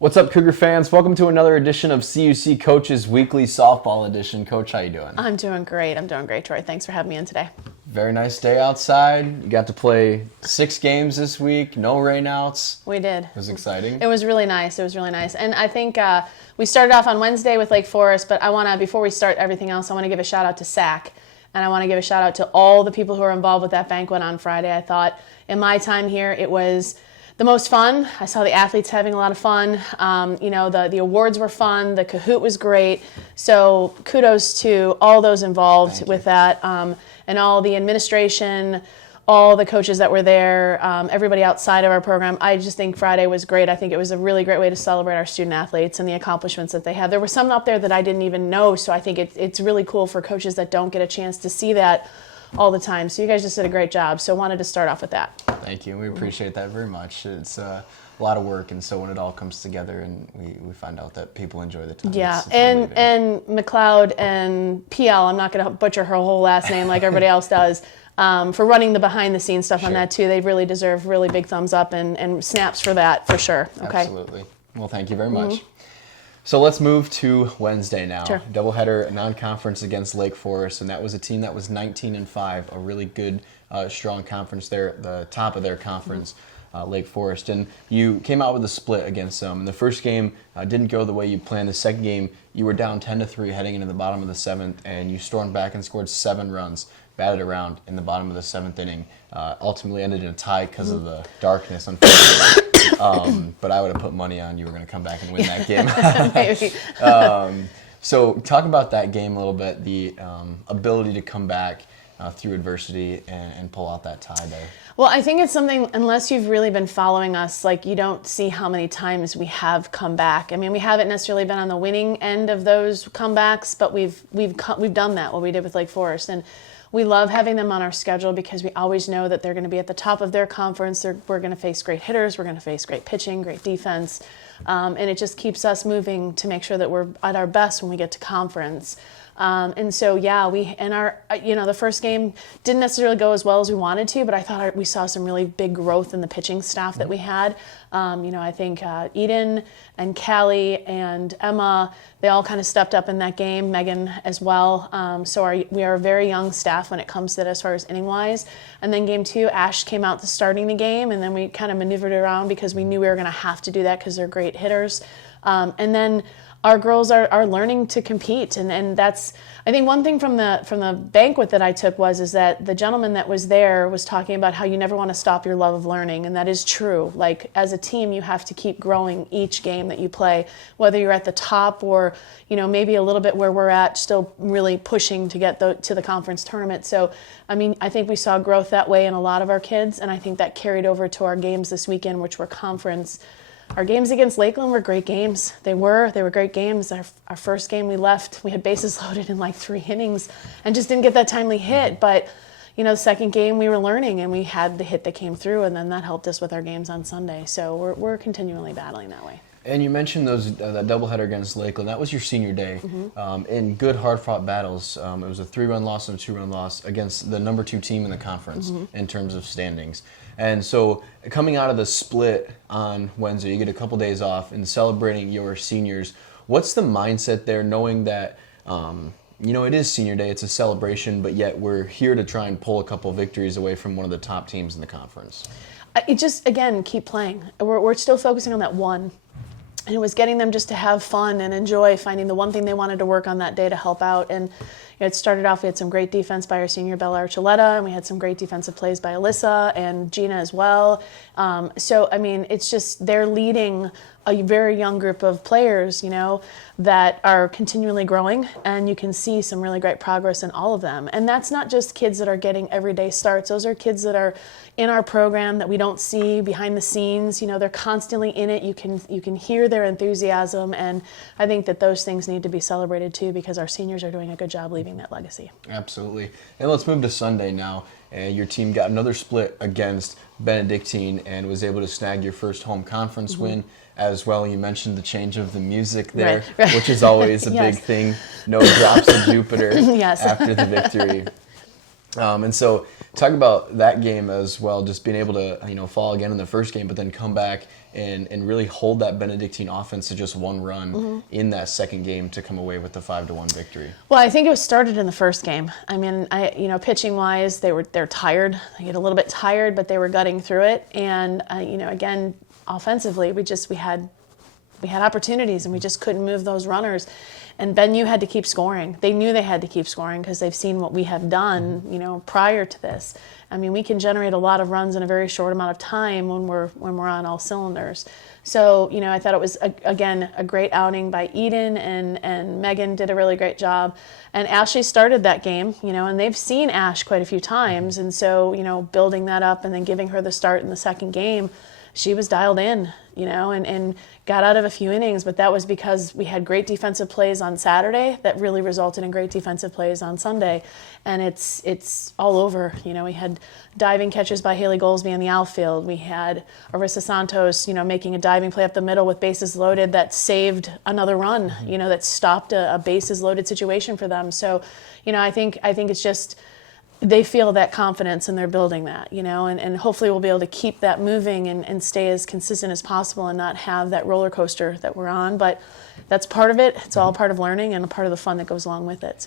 What's up, Cougar fans? Welcome to another edition of CUC Coach's Weekly Softball Edition. Coach, how you doing? I'm doing great, Troy. Thanks for having me in today. Very nice day outside. You got to play 6 games this week, no rainouts. We did. It was exciting. It was really nice. And I think we started off on Wednesday with Lake Forest, but before we start everything else, I want to give a shout out to SAC. And I want to give a shout out to all the people who were involved with that banquet on Friday. I thought in my time here, it was the most fun. I saw the athletes having a lot of fun. The awards were fun. The Kahoot was great. So kudos to all those involved with that, and all the administration, all the coaches that were there, everybody outside of our program. I just think Friday was great. I think it was a really great way to celebrate our student athletes and the accomplishments that they had. There were some up there that I didn't even know, so I think it's really cool for coaches that don't get a chance to see that all the time. So you guys just did a great job. So wanted to start off with that. Thank you. We appreciate that very much. It's a lot of work, and so when it all comes together and we find out that people enjoy the time. Yeah, it's and McLeod and PL, I'm not going to butcher her whole last name like everybody else does, for running the behind-the-scenes stuff on that too. They really deserve really big thumbs up and snaps for that, for sure. Okay. Absolutely. Well, thank you very much. So let's move to Wednesday now. Sure. Doubleheader non-conference against Lake Forest, and that was a team that was 19-5, a really good, strong conference there, the top of their conference, Lake Forest. And you came out with a split against them. The first game didn't go the way you planned. The second game, you were down 10-3 heading into the bottom of the 7th, and you stormed back and scored 7 runs, batted around in the bottom of the 7th inning. Ultimately ended in a tie because of the darkness, unfortunately. But I would have put money on you were going to come back and win that game. Maybe. So talk about that game a little bit, the ability to come back through adversity and pull out that tie there. Well, I think it's something, unless you've really been following us, like you don't see how many times we have come back. I mean, we haven't necessarily been on the winning end of those comebacks, but we've done that, what we did with Lake Forest. And we love having them on our schedule because we always know that they're going to be at the top of their conference. We're going to face great hitters. We're going to face great pitching, great defense. And it just keeps us moving to make sure that we're at our best when we get to conference. And so, the first game didn't necessarily go as well as we wanted to, but I thought we saw some really big growth in the pitching staff that we had. I think Eden and Callie and Emma, they all kind of stepped up in that game, Megan as well. We are a very young staff when it comes to that as far as inning-wise. And then game 2, Ash came out to starting the game, and then we kind of maneuvered around because we knew we were going to have to do that because they're great hitters. And then our girls are learning to compete, and that's, I think, one thing from the banquet that I took is that the gentleman that was there was talking about how you never want to stop your love of learning, and that is true. Like, as a team, you have to keep growing each game that you play, whether you're at the top or maybe a little bit where we're at, still really pushing to get to the conference tournament. So, I mean, I think we saw growth that way in a lot of our kids, and I think that carried over to our games this weekend, which were conference. Our games against Lakeland were great games. They were great games. Our first game we left, we had bases loaded in like 3 innings and just didn't get that timely hit. But, the second game we were learning and we had the hit that came through, and then that helped us with our games on Sunday. So we're continually battling that way. And you mentioned that doubleheader against Lakeland. That was your senior day. In good, hard-fought battles. It was a 3-run loss and a 2-run loss against the number 2 team in the conference in terms of standings. And so coming out of the split on Wednesday, you get a couple days off and celebrating your seniors. What's the mindset there, knowing that it is senior day, it's a celebration, but yet we're here to try and pull a couple victories away from one of the top teams in the conference? It just, again, keep playing. We're still focusing on that one. And it was getting them just to have fun and enjoy, finding the one thing they wanted to work on that day to help out. And it started off, we had some great defense by our senior Bella Archuleta, and we had some great defensive plays by Alyssa and Gina as well. It's just they're leading a very young group of players, that are continually growing, and you can see some really great progress in all of them. And that's not just kids that are getting everyday starts. Those are kids that are in our program that we don't see behind the scenes. They're constantly in it. You can hear their enthusiasm, and I think that those things need to be celebrated too, because our seniors are doing a good job leaving that legacy. Absolutely. And let's move to Sunday now. Your team got another split against Benedictine and was able to snag your first home conference win as well. You mentioned the change of the music there, right. which is always a big thing. No drops of Jupiter after the victory. And so talk about that game as well, just being able to fall again in the first game, but then come back and really hold that Benedictine offense to just one run in that second game to come away with the 5-1 victory? Well, I think it was started in the first game. I mean, pitching wise, they're tired. They get a little bit tired, but they were gutting through it. And again, offensively, we had opportunities and we just couldn't move those runners. And Ben U had to keep scoring. They knew they had to keep scoring because they've seen what we have done, prior to this. I mean, we can generate a lot of runs in a very short amount of time when we're on all cylinders. So, I thought it was, again, a great outing by Eden, and Megan did a really great job. And Ashley started that game, and they've seen Ash quite a few times. And so, building that up and then giving her the start in the second game, she was dialed in, and got out of a few innings, but that was because we had great defensive plays on Saturday that really resulted in great defensive plays on Sunday. And it's all over. We had diving catches by Haley Goldsby in the outfield. We had Arissa Santos, making a diving play up the middle with bases loaded that saved another run, that stopped a bases loaded situation for them. So, I think it's just, they feel that confidence and they're building that, and hopefully we'll be able to keep that moving and stay as consistent as possible and not have that roller coaster that we're on. But that's part of it. It's all part of learning and a part of the fun that goes along with it. So.